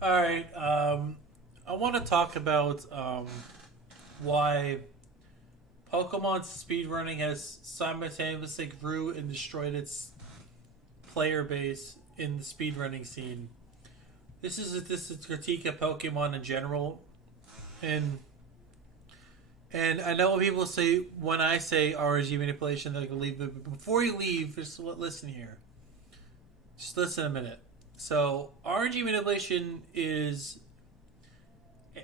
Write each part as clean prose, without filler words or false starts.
All right. I want to talk about why Pokemon's speedrunning has simultaneously grew and destroyed its player base in the speedrunning scene. This is a critique of Pokemon in general, and and I know what people say when I say RNG manipulation. They're gonna leave. But before you leave, just listen here. Just listen a minute. So RNG manipulation is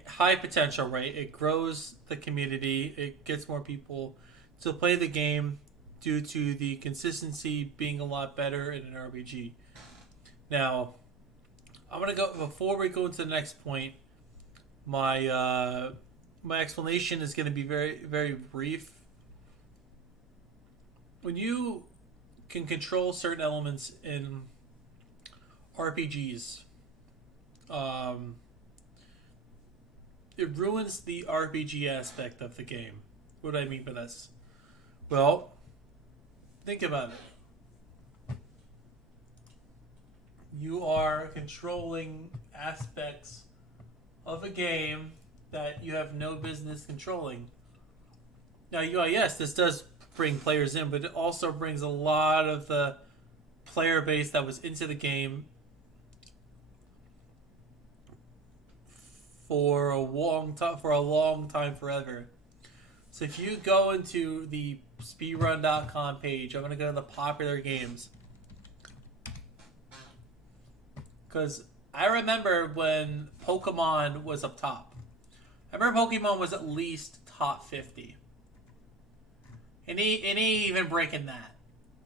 high potential, right? It grows the community. It gets more people to play the game due to the consistency being a lot better in an RPG. Now, I'm gonna go before we go into the next point. My my explanation is going to be very brief. When you can control certain elements in RPGs, um, it ruins the RPG aspect of the game. What do I mean by this? Well, think about it. You are controlling aspects of a game that you have no business controlling. Now, yes, this does bring players in, but it also brings a lot of the player base that was into the game for a long time, forever. So if you go into the speedrun.com page, I'm gonna go to the popular games because I remember when Pokemon was up top. I remember Pokemon was at least top 50. And he ain't even breaking that.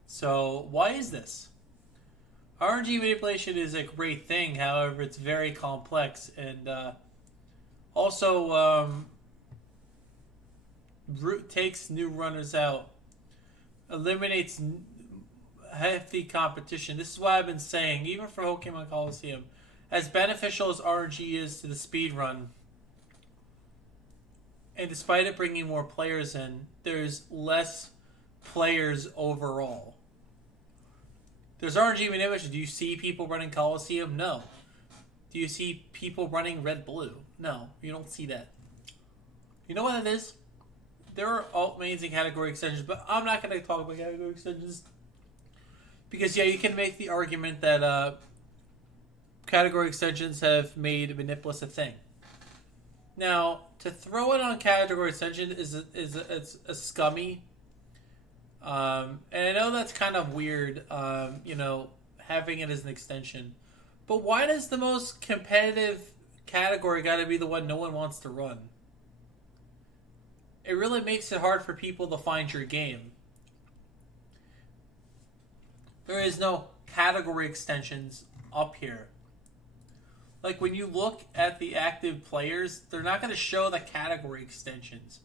So why is this? RNG manipulation is a great thing, however, it's very complex and also takes new runners out, eliminates hefty competition. This is why I've been saying, even for Pokemon Coliseum, as beneficial as RNG is to the speed run, and despite it bringing more players in, there's less players overall. There's RNG manipulation. Do you see people running Coliseum? No. Do you see people running Red Blue? No, you don't see that. You know what it is? There are amazing category extensions, but I'm not going to talk about category extensions because yeah, you can make the argument that category extensions have made Manipless a thing. Now, to throw it on category extension is a scummy. And I know that's kind of weird, having it as an extension. But why does the most competitive category got to be the one no one wants to run? It really makes it hard for people to find your game. There is no category extensions up here. Like when you look at the active players, they're not going to show the category extensions.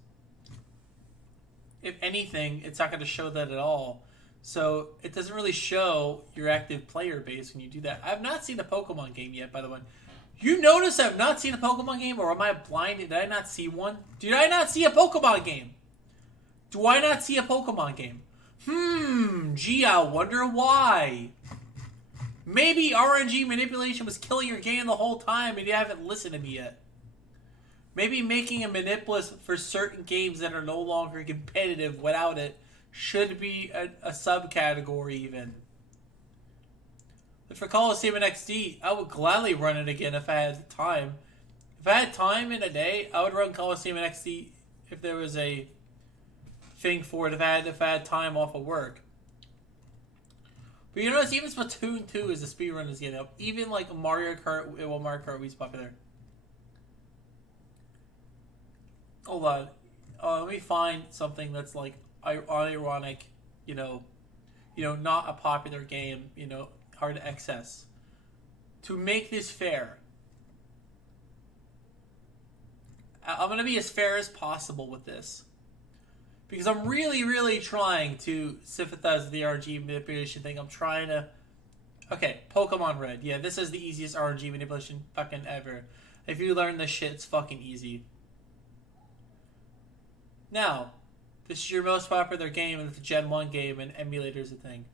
If anything, it's not going to show that at all. So it doesn't really show your active player base when you do that. I've not seen a Pokemon game yet, by the way. You notice I've not seen a Pokemon game, or am I blind? Did I not see one? Did I not see a Pokemon game? Do I not see a Pokemon game? Gee, I wonder why. Maybe RNG manipulation was killing your game the whole time and you haven't listened to me yet. Maybe making a Manipless for certain games that are no longer competitive without it should be a subcategory even. But for Coliseum and XD, I would gladly run it again if I had time. If I had time in a day, I would run Coliseum and XD if there was a thing for it, if I had time off of work. But you notice even Splatoon 2 is the speedrun is getting up. Even like Mario Kart, well, Mario Kart Wii's popular. Hold on. Let me find something that's like ironic, not a popular game, hard to access. To make this fair, I'm going to be as fair as possible with this. Because I'm really trying to sympathize with the RNG manipulation thing. I'm trying to... Okay, Pokemon Red. Yeah, this is the easiest RNG manipulation fucking ever. If you learn this shit, it's fucking easy. Now, this is your most popular game, and it's a Gen 1 game, and emulator's a thing.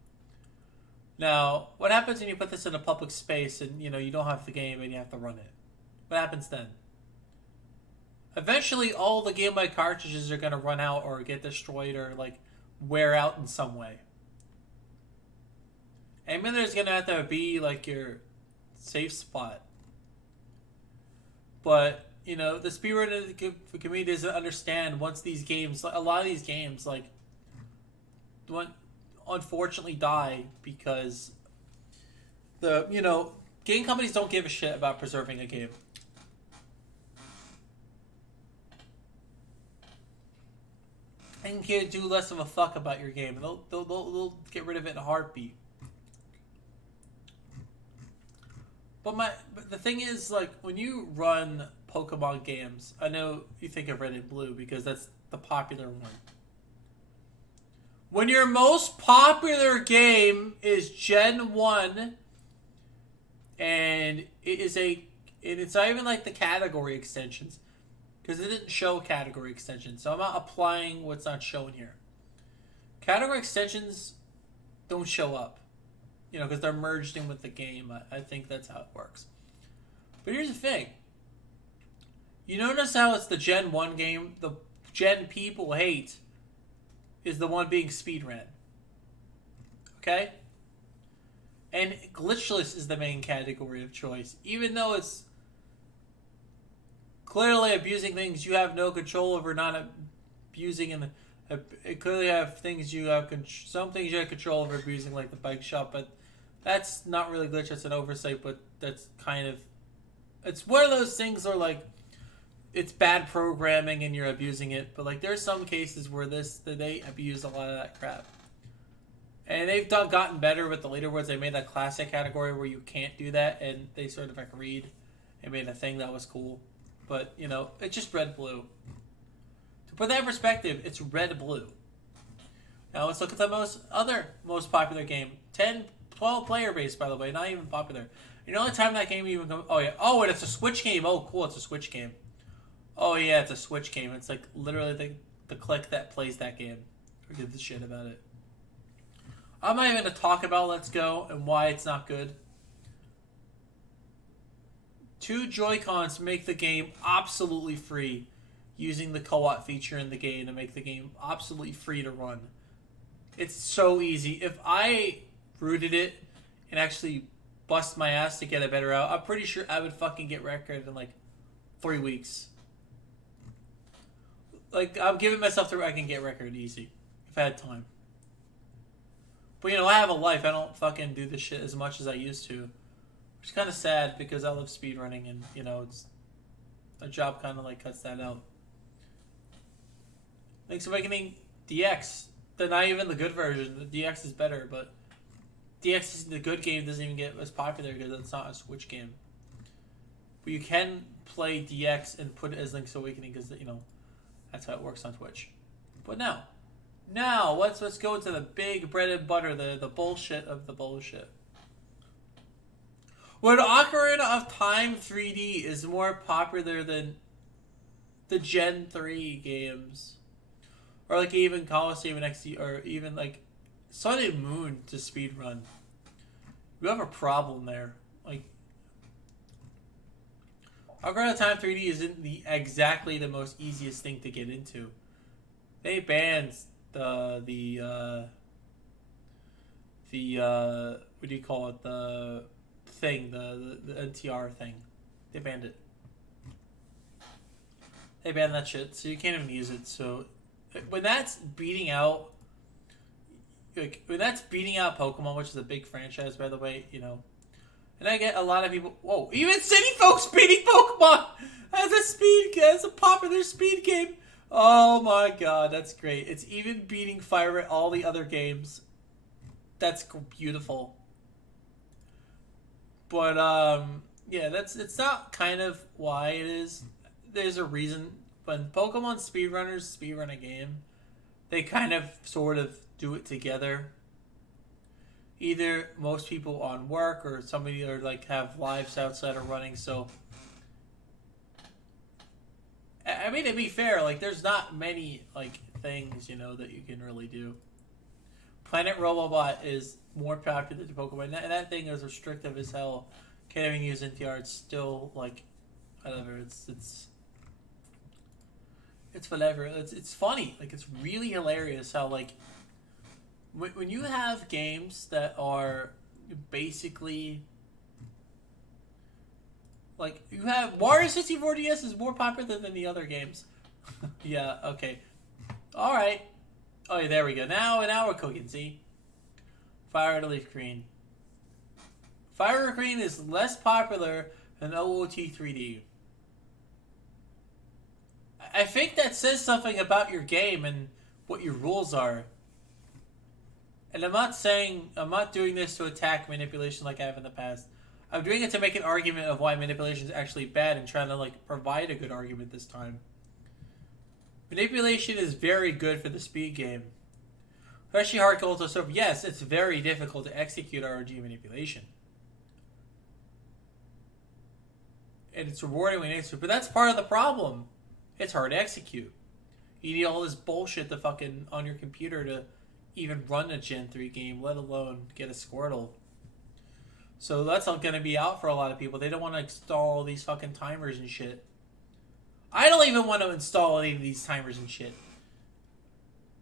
Now, what happens when you put this in a public space and, you don't have the game and you have to run it? What happens then? Eventually, all the Game Boy cartridges are going to run out or get destroyed or, like, wear out in some way. And then there's going to have to be, like, your safe spot. But, you know, the speedrunning community doesn't understand once these games, a lot of these games, like, unfortunately die because the, you know, game companies don't give a shit about preserving a game. And can do less of a fuck about your game. They'll get rid of it in a heartbeat. But the thing is, like, when you run Pokemon games, I know you think of Red and Blue because that's the popular one. When your most popular game is Gen 1, and it's not even like the category extensions, because it didn't show category extensions, so I'm not applying what's not shown here. Category extensions don't show up, you know, because they're merged in with the game. I think that's how it works. But here's the thing. You notice how it's the Gen 1 game, the Gen people hate is the one being speedrun. Okay? And glitchless is the main category of choice. Even though it's clearly abusing things you have no control over, not abusing, and it clearly have things you have some things you have control over abusing, like the bike shop, but that's not really glitch, that's an oversight, but that's kind of, it's one of those things where, like, it's bad programming and you're abusing it, but, like, there's some cases where they abuse a lot of that crap. And they've gotten better with the leaderboards. They made that classic category where you can't do that, and they sort of agreed and made a thing that was cool. But, you know, it's just red-blue. To put that in perspective, it's red-blue. Now let's look at the most popular game. 12 player base, by the way, not even popular. You know the time that game even comes... Oh, yeah. Oh, and it's a Switch game. Oh, cool, it's a Switch game. Oh, yeah, it's a Switch game. It's like literally the click that plays that game. Or give a shit about it. I'm not even going to talk about Let's Go and why it's not good. 2 Joy-Cons make the game absolutely free, using the co-op feature in the game to make the game absolutely free to run. It's so easy. If I rooted it and actually bust my ass to get a better out, I'm pretty sure I would fucking get record in like 3 weeks. Like, I'm giving myself the I can get record easy if I had time. But, you know, I have a life. I don't fucking do this shit as much as I used to. Which is kind of sad because I love speedrunning and, you know, it's a job kind of like cuts that out. Link's Awakening DX. They're not even the good version. The DX is better, but DX is the good game, doesn't even get as popular because it's not a Switch game. But you can play DX and put it as Link's Awakening because, you know, that's how it works on Twitch. But now let's go into the big bread and butter, the bullshit of the bullshit. When Ocarina of Time 3D is more popular than the Gen 3 games, or like even Coliseum and XD, or even like Sun and Moon to speedrun, we have a problem there. Like, Ocarina of Time 3D isn't exactly the most easiest thing to get into. They banned the what do you call it, the thing, the NTR thing. They banned it. They banned that shit, so you can't even use it. So when that's beating out, like, when that's beating out Pokemon, which is a big franchise, by the way, you know, and I get a lot of people. Whoa, even City folks beating Pokemon as a popular speed game. Oh my god, that's great. It's even beating Fire Red, all the other games. That's beautiful. But, yeah, it's not kind of why it is. There's a reason. When Pokemon speedrunners speedrun a game, they kind of sort of do it together. Either most people on work or somebody or like have lives outside of running, so I mean, to be fair, like, there's not many, like, things, you know, that you can really do. Planet Robobot is more popular than Pokemon, and that thing is restrictive as hell. Can't even use NTR. It's still, like, whatever. It's whatever. It's funny. Like, it's really hilarious how, like, when you have games that are basically, like, you have Mario 64 DS is more popular than the other games. Yeah, okay. Alright. Oh, yeah, there we go. Now we're cooking, see? Fire to Leaf Green. Fire Green is less popular than OOT 3D. I think that says something about your game and what your rules are. And I'm not doing this to attack manipulation like I have in the past. I'm doing it to make an argument of why manipulation is actually bad and trying to, like, provide a good argument this time. Manipulation is very good for the speed game. Especially hard goals. So yes, it's very difficult to execute RNG manipulation. And it's rewarding when you execute. But that's part of the problem. It's hard to execute. You need all this bullshit to fucking on your computer to even run a Gen 3 game, let alone get a Squirtle. So that's not going to be out for a lot of people. They don't want to install all these fucking timers and shit. I don't even want to install any of these timers and shit.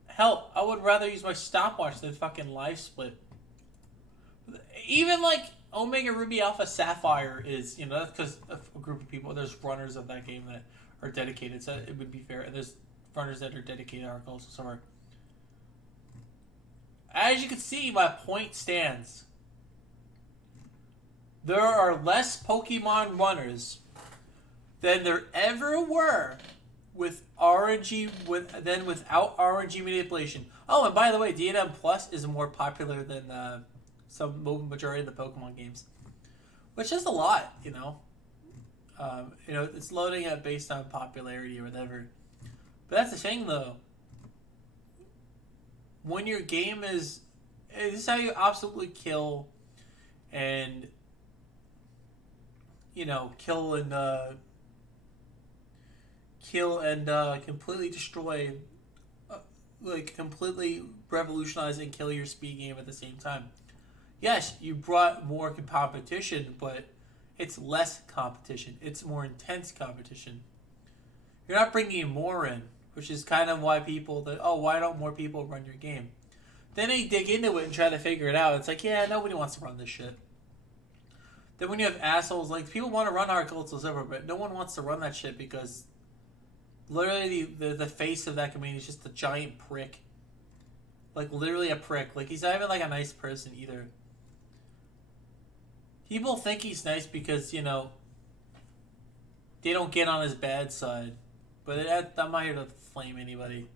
Hell, I would rather use my stopwatch than fucking live split. Even like Omega Ruby Alpha Sapphire is, you know, that's because a group of people, there's runners of that game that are dedicated, so it would be fair. And there's runners that are dedicated to our goals, so sorry. As you can see, my point stands. There are less Pokemon runners than there ever were with RNG than without RNG manipulation. Oh, and by the way, D&M Plus is more popular than some majority of the Pokemon games, which is a lot, you know. You know, it's loading up based on popularity or whatever. But that's the thing, though. When your game is, this is how you absolutely kill and, you know, kill and completely destroy, like completely revolutionize and kill your speed game at the same time. Yes, you brought more competition, but it's less competition. It's more intense competition. You're not bringing more in, which is kind of why people, why don't more people run your game? Then they dig into it and try to figure it out. It's like, yeah, nobody wants to run this shit. Then when you have assholes, like, people want to run hard cults over, but no one wants to run that shit because literally the face of that community is just a giant prick. Like, literally a prick. Like, he's not even, like, a nice person either. People think he's nice because, you know, they don't get on his bad side. But I'm not here to flame anybody.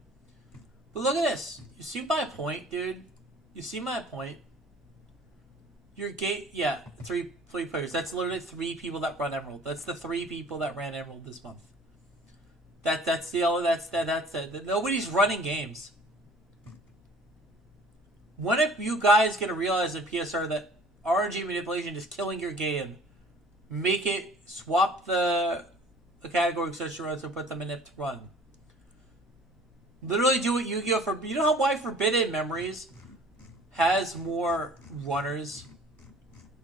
But look at this. You see my point, dude? You see my point? Your game, yeah, three players. That's literally 3 people that run Emerald. That's the 3 people that ran Emerald this month. That's it. Nobody's running games. When are you guys gonna realize in PSR that RNG manipulation is killing your game? Make it swap the category search runs and put them in it to run. Literally do what Yu-Gi-Oh! You know why Forbidden Memories has more runners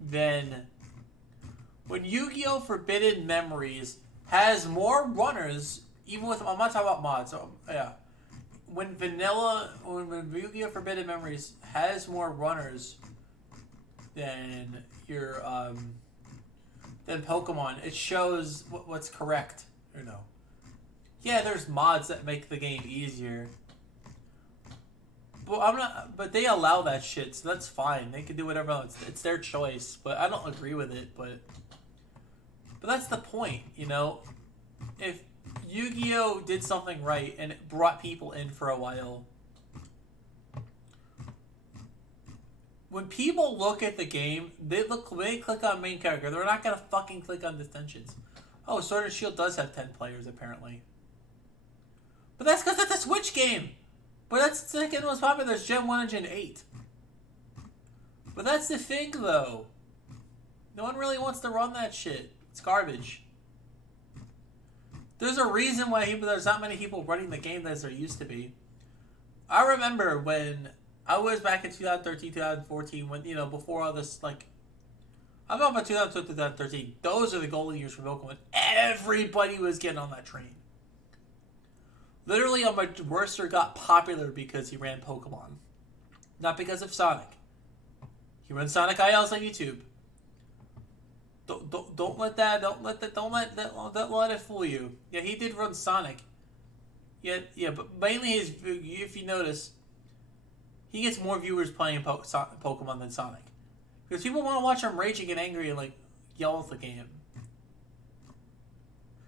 than when Yu-Gi-Oh! Forbidden Memories has more runners, even with, I'm not talking about mods, so yeah. When Yu-Gi-Oh! Forbidden Memories has more runners than your than Pokemon, it shows what's correct, or no. Yeah, there's mods that make the game easier. But they allow that shit, so that's fine. They can do whatever else. It's their choice, but I don't agree with it, but that's the point, you know? If Yu-Gi-Oh! Did something right and it brought people in for a while, when people look at the game, they click on main character. They're not gonna fucking click on dissensions. Oh, Sword and Shield does have 10 players, apparently. But that's because it's a Switch game. But that's the second most popular. There's Gen 1 and Gen 8. But that's the thing, though. No one really wants to run that shit. It's garbage. There's a reason why there's not many people running the game as there used to be. I remember when I was back in 2013, 2014, when, you know, before all this, like, I'm talking about 2012 to 2013. Those are the golden years for Pokemon. Everybody was getting on that train. Literally, my Werster got popular because he ran Pokemon, not because of Sonic. He runs Sonic ILs on YouTube. Don't let it fool you. Yeah, he did run Sonic. Yeah, but mainly if you notice, he gets more viewers playing Pokemon than Sonic. Because people want to watch him rage and get angry and like yell at the game.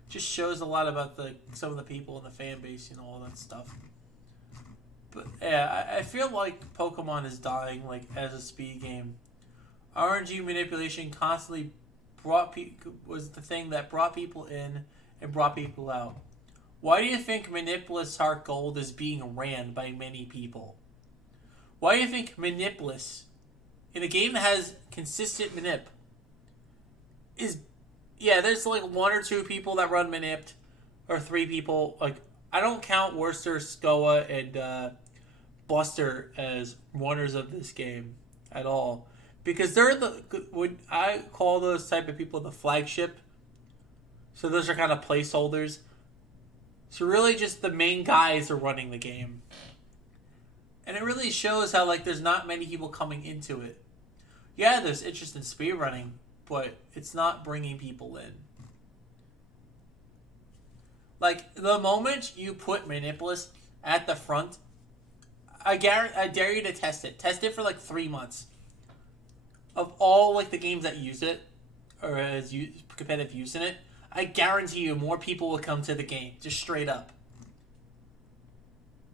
Just shows a lot about some of the people in the fan base, all that stuff. But yeah, I feel like Pokemon is dying like as a speed game. RNG manipulation constantly was the thing that brought people in and brought people out. Why do you think Manipless Heart Gold is being ran by many people? Why do you think Manipless, in a game that has consistent manip, there's like 1 or 2 people that run Manipped, or 3 people. Like, I don't count Werster, Skoa, and Buster as runners of this game at all. Because they're what I call those type of people the flagship. So those are kind of placeholders. So really just the main guys are running the game. And it really shows how like there's not many people coming into it. Yeah, there's interest in speedrunning, but it's not bringing people in. Like, the moment you put Manipless at the front, I dare you to test it. Test it for like 3 months. Of all like the games that use it, or has competitive use in it, I guarantee you more people will come to the game, just straight up.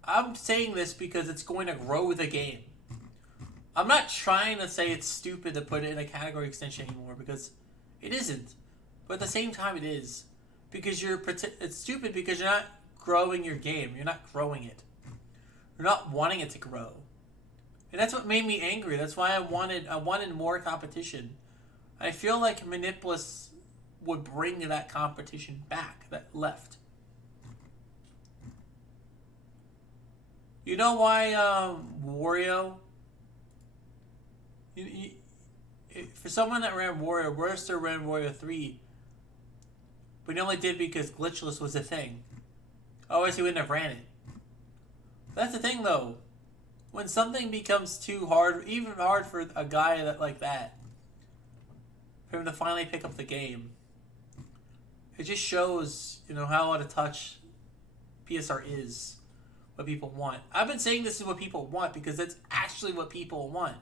I'm saying this because it's going to grow the game. I'm not trying to say it's stupid to put it in a category extension anymore, because it isn't. But at the same time, it is. Because it's stupid because you're not growing your game. You're not growing it. You're not wanting it to grow. And that's what made me angry. That's why I wanted more competition. I feel like Manipless would bring that competition back that left. You know why Wario? For someone that ran Wario, Werster ran Wario 3, but he only did because glitchless was a thing. Otherwise, he wouldn't have ran it. That's the thing, though. When something becomes too hard, even hard for a guy like that, for him to finally pick up the game, it just shows, how out of touch PSR is, what people want. I've been saying this is what people want because that's actually what people want.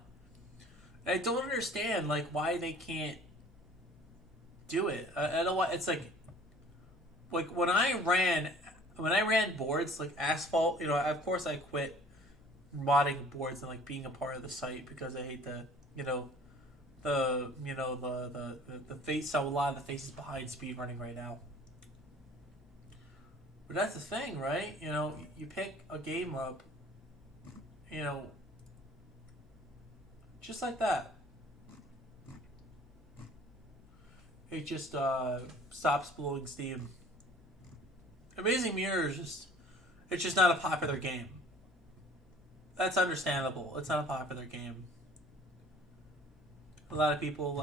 And I don't understand, why they can't do it. I don't want. It's like when I ran boards like Asphalt. Of course I quit modding boards and being a part of the site because I hate the face. So a lot of the faces behind speedrunning right now. But that's the thing, right? You pick a game up, just like that. It just stops blowing steam. Amazing Mirrors, it's just not a popular game. That's understandable. It's not a popular game. A lot of people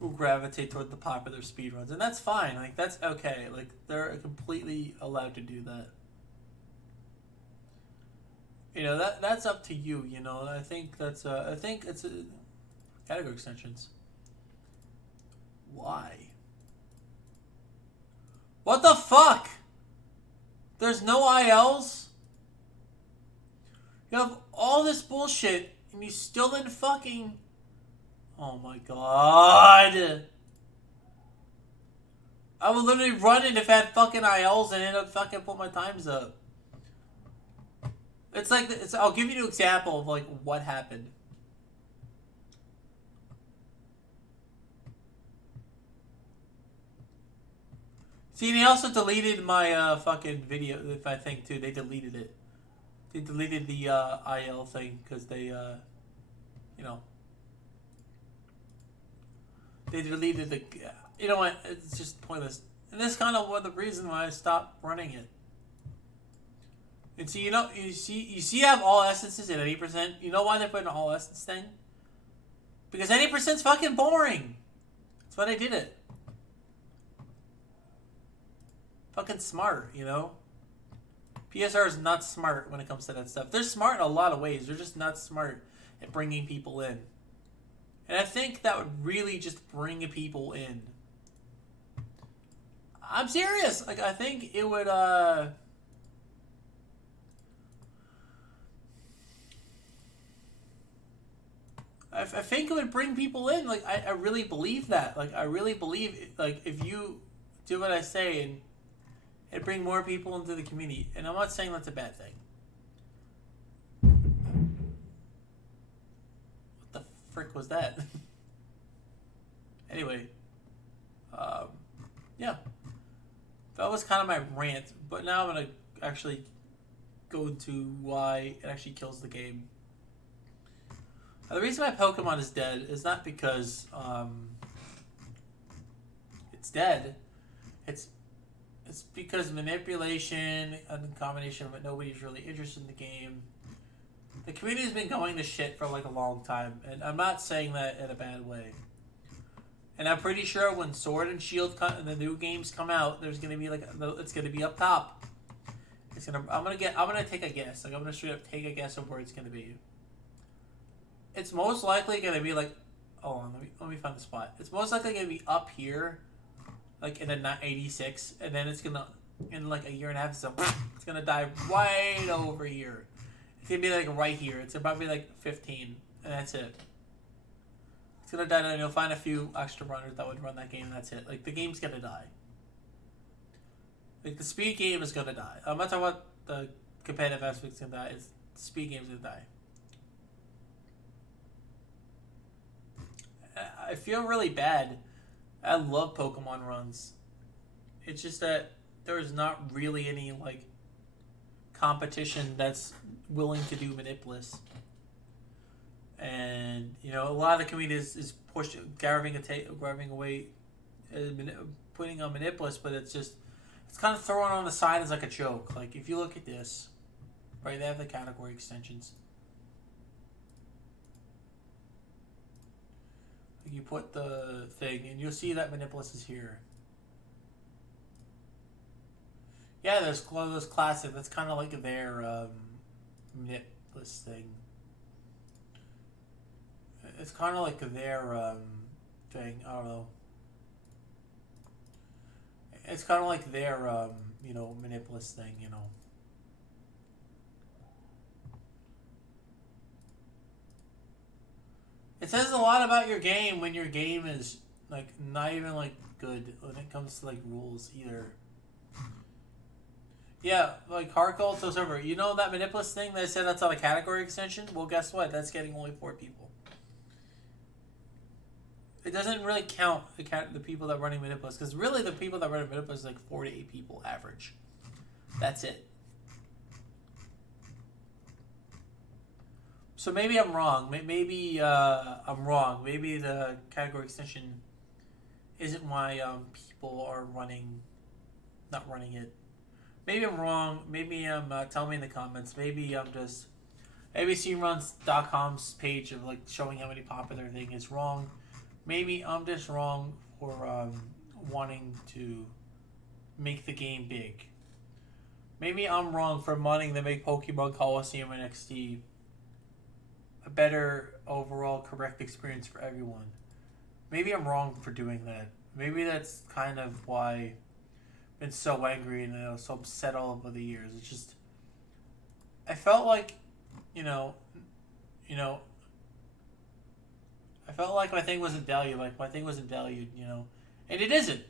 will gravitate toward the popular speedruns, and that's fine. That's okay. They're completely allowed to do that. That's up to you. I think it's category extensions. Why? What the fuck? There's no ILs? You have all this bullshit, and you still didn't fucking... Oh my god. I would literally run it if I had fucking ILs and end up fucking put my times up. I'll give you an example of what happened. See, they also deleted my fucking video, if I think too. They deleted it. They deleted the IL thing because they, they deleted the... You know what? It's just pointless. And that's kind of the reason why I stopped running it. And so, you see I have all essences at 80%. You know why they put an all essence thing? Because 80%'s fucking boring. That's why they did it. Fucking smart, you know? PSR is not smart when it comes to that stuff. They're smart in a lot of ways. They're just not smart at bringing people in. And I think that would really just bring people in. I'm serious. Like, I think it would, I think it would bring people in. Like, I really believe that. Like, I really believe, like, if you do what I say and it'd bring more people into the community. And I'm not saying that's a bad thing. What the frick was that? Anyway. Yeah. That was kind of my rant. But now I'm going to actually go into why it actually kills the game. The reason why Pokemon is dead is not because it's dead. It's because manipulation and combination of it, nobody's really interested in the game. The community's been going to shit for like a long time, and I'm not saying that in a bad way. And I'm pretty sure when Sword and Shield and the new games come out, there's gonna be like it's gonna be up top. I'm gonna take a guess. Like I'm gonna straight up take a guess of where it's gonna be. It's most likely gonna be like, hold on, let me find the spot. It's most likely gonna be up here, like in a 86, and then it's gonna in like a year and a half, so it's gonna die right over here. It's gonna be like right here. It's about to be like 15, and that's it. It's gonna die, and you'll find a few extra runners that would run that game, and that's it. Like the game's gonna die. Like the speed game is gonna die. I'm not talking about the competitive aspect's gonna die. It's the speed game's gonna die. I feel really bad. I love Pokemon runs. It's just that there's not really any like competition that's willing to do Manipless. And you know, a lot of the community is pushed, grabbing away, putting on Manipless, but it's kind of thrown on the side as like a joke. Like if you look at this, right? They have the category extensions. You put the thing, and you'll see that Manipless is here. Yeah, there's classic. That's kind of like their Manipless thing. It's kind of like their thing. I don't know. It's kind of like their you know, Manipless thing. You know. It says a lot about your game when your game is like not even like good when it comes to like rules either. Yeah, like Heart Gold goes over. You know that Manipless thing that I said that's on a category extension? Well, guess what? That's getting only 4 people. It doesn't really count the people that are running Manipless, because really the people that run Manipless is like 4 to 8 people average. That's it. So maybe I'm wrong. Maybe I'm wrong. Maybe the category extension isn't why people are not running it. Maybe I'm wrong. Maybe tell me in the comments. Maybe I'm just abcruns.com's page of like showing how many popular thing is wrong. Maybe I'm just wrong for wanting to make the game big. Maybe I'm wrong for wanting to make Pokemon Coliseum NXT a better overall correct experience for everyone. Maybe I'm wrong for doing that. Maybe that's kind of why I've been so angry and so upset all over the years. It's just I felt like you know I felt like my thing wasn't valued. Like my thing wasn't valued, you know, and it isn't.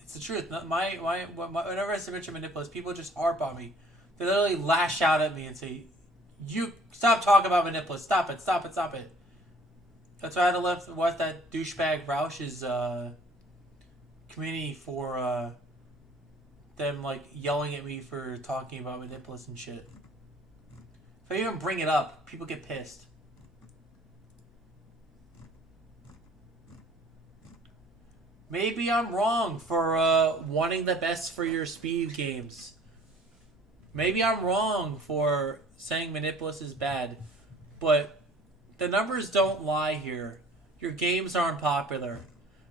It's the truth. Not whenever I mention Manipless, people just harp on me. They literally lash out at me and say, "You stop talking about Manipless. Stop it. Stop it. Stop it." That's why I had to watch that douchebag Roush's community for them like yelling at me for talking about Manipless and shit. If I even bring it up, people get pissed. Maybe I'm wrong for wanting the best for your speed games. Maybe I'm wrong for saying Manipless is bad, but the numbers don't lie here. your games aren't popular.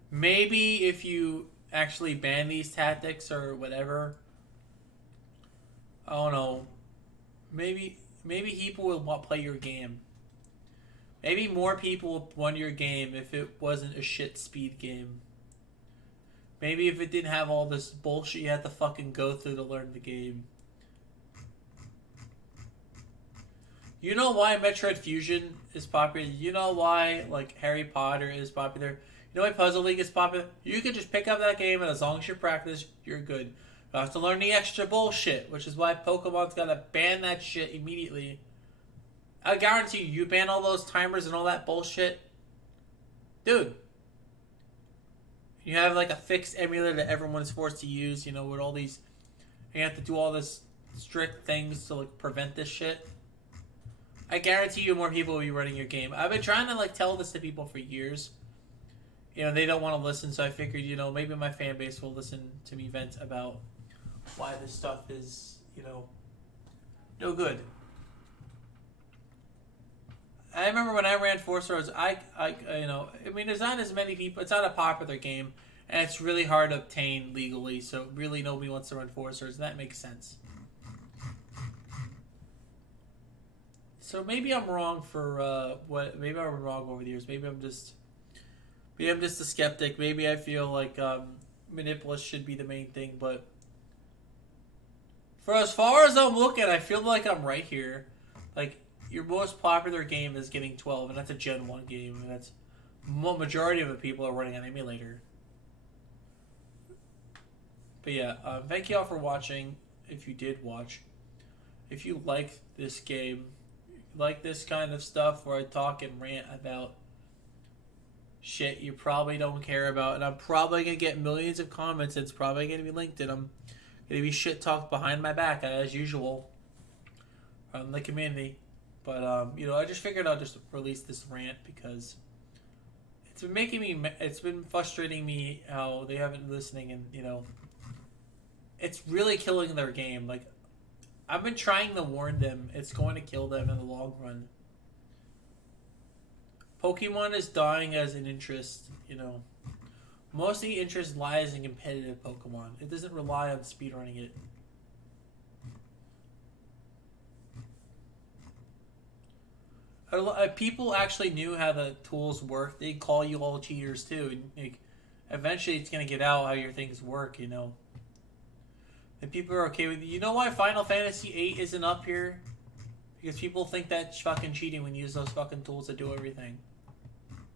Maybe if you actually ban these tactics or whatever, I don't know. Maybe people will play your game. Maybe more people would want your game if it wasn't a shit speed game. Maybe if it didn't have all this bullshit you had to fucking go through to learn the game. You know why Metroid Fusion is popular? You know why, like, Harry Potter is popular? You know why Puzzle League is popular? You can just pick up that game, and as long as you practice, you're good. You don't have to learn the extra bullshit, which is why Pokemon's gotta ban that shit immediately. I guarantee you ban all those timers and all that bullshit. Dude. You have, like, a fixed emulator that everyone is forced to use, you know, with all these... You have to do all this strict things to, like, prevent this shit. I guarantee you more people will be running your game. I've been trying to, like, tell this to people for years. You know, they don't want to listen, so I figured, you know, maybe my fan base will listen to me vent about why this stuff is, you know, no good. I remember when I ran Four Stars, you know, I mean, there's not as many people. It's not a popular game, and it's really hard to obtain legally, so really nobody wants to run Four Stars, and that makes sense. So maybe I'm wrong for maybe I'm wrong over the years. Maybe I'm just a skeptic. Maybe I feel like Manipless should be the main thing, but for as far as I'm looking, I feel like I'm right here. Like, your most popular game is getting 12, and that's a Gen 1 game, and that's majority of the people are running an emulator. But yeah, thank you all for watching. If you did watch, if you like this game, like this kind of stuff where I talk and rant about shit you probably don't care about, and I'm probably gonna get millions of comments, and it's probably gonna be linked, and I'm gonna be shit talked behind my back as usual from the community. But you know, I just figured I'll just release this rant because it's been making me, it's been frustrating me how they haven't been listening, and you know, it's really killing their game. Like, I've been trying to warn them it's going to kill them in the long run. Pokemon is dying as an interest, you know. Most of the interest lies in competitive Pokemon. It doesn't rely on speedrunning it. People actually knew how the tools work. They'd call you all cheaters too. And, like, eventually it's going to get out how your things work, you know. And people are okay with it. You know why Final Fantasy VIII isn't up here? Because people think that's fucking cheating when you use those fucking tools to do everything.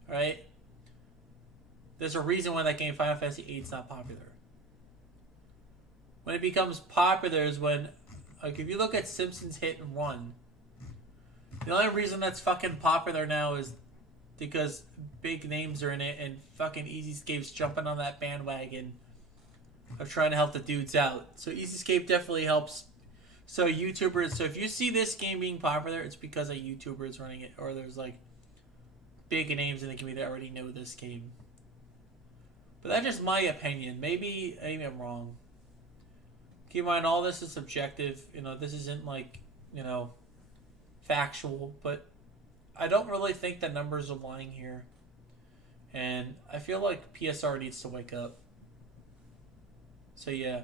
Right? There's a reason why that game, Final Fantasy VIII, is not popular. When it becomes popular is when, like, if you look at Simpsons Hit and Run, the only reason that's fucking popular now is because big names are in it and fucking Easyscape's jumping on that bandwagon of trying to help the dudes out. So Easyscape definitely helps. So YouTubers, so if you see this game being popular, it's because a YouTuber is running it, or there's like big names in the community that already know this game. But that's just my opinion. Maybe I'm wrong. Keep in mind, all this is subjective. You know, this isn't like, you know, factual, but I don't really think the numbers are lying here. And I feel like PSR needs to wake up. So yeah.